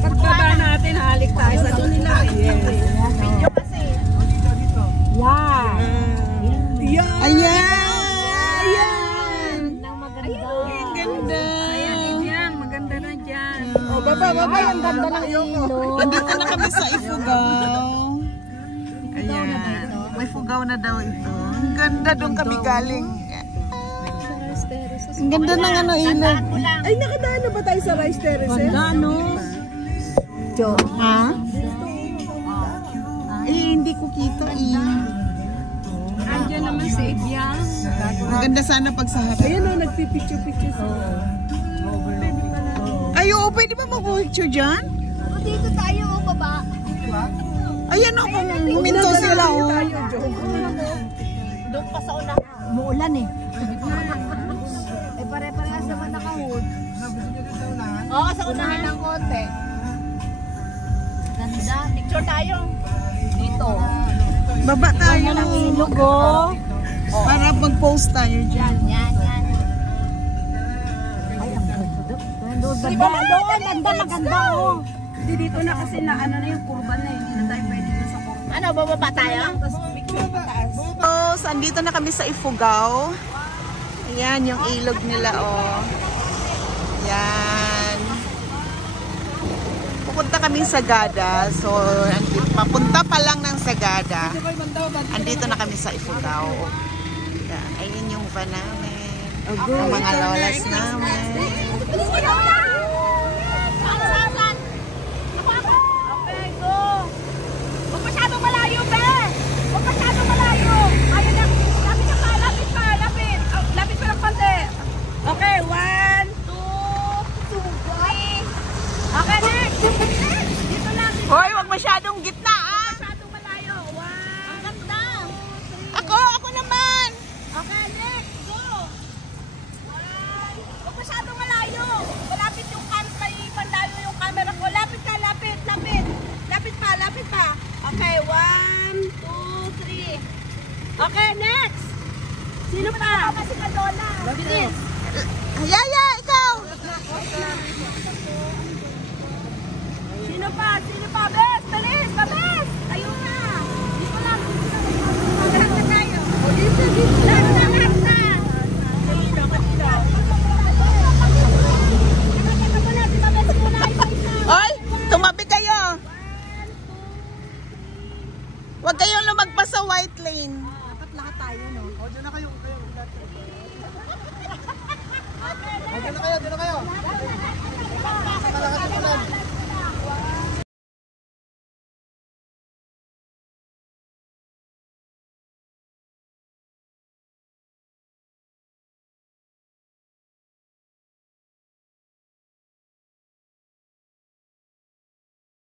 Pagbaba natin, halik tayo sa nila. Video kasi. Yan. Yan! Ayan. Nang maganda. Ang ganda. Ayan, yan. Maganda na dyan. Oh, baba. Ay, ang ganda ng ilog. Nandito na kami sa Ifugao. Ayan. May Fugao na daw ito. Ang ganda doon kami galing. Ang ganda ng ano ilog. Ay, nakadaan na ba tayo sa rice terraces? Ganda, no? Ha? Hindi ko kita Andiyan naman si Ibyang. Maganda sana pag sa harap. Ayan o, nagpipicture-picture sila. Ay, oo, pwede ba mag-picture dyan? Dito tayo, baba. Ayan o, kung huminto sila o. Doon pa sa una. Umuulan eh. Pare-parehas naman nakahood. Oo, sa unahan ng konti. Ganda. Picture tayo. Dito. Baba tayo. Ng ilog, oh. Para mag-post tayo dyan. Yan. Ay, ang ganda. Doon, banda, maganda, oh. Hindi dito na kasi na ano na yung kurban na hindi na tayo pwede dun sa kurban. Ano, bababa tayo? So, andito na kami sa Ifugao. Ayan yung ilog nila, oh. Yan. Pupunta kami sa Sagada. So, papunta pa lang ng Sagada. Andito na kami sa Ifugao. Yan. Ayun yung van namin. Ang mga lolas namin. Okay, go. Huwag masyadong malayo, be. Huwag masyadong malayo. Ayun na. Lapit pa ng konti. Okay, 1, 2, 3. Okay, next. Dito lang. Hoy, wag masyadong gitna, ah. Masyadong malayo. 1. Ang ganda. Ako naman. Okay, next. Go. 1. Huwag masyadong malayo. Malapit yung kay pandayo yung camera ko. Lapit ka, lapit. Lapit pa. Okay, 1, 2, 3. Okay, next. Sino pa? Kasi ka Lola. Bilis. Yaya, ikaw. Sino pa?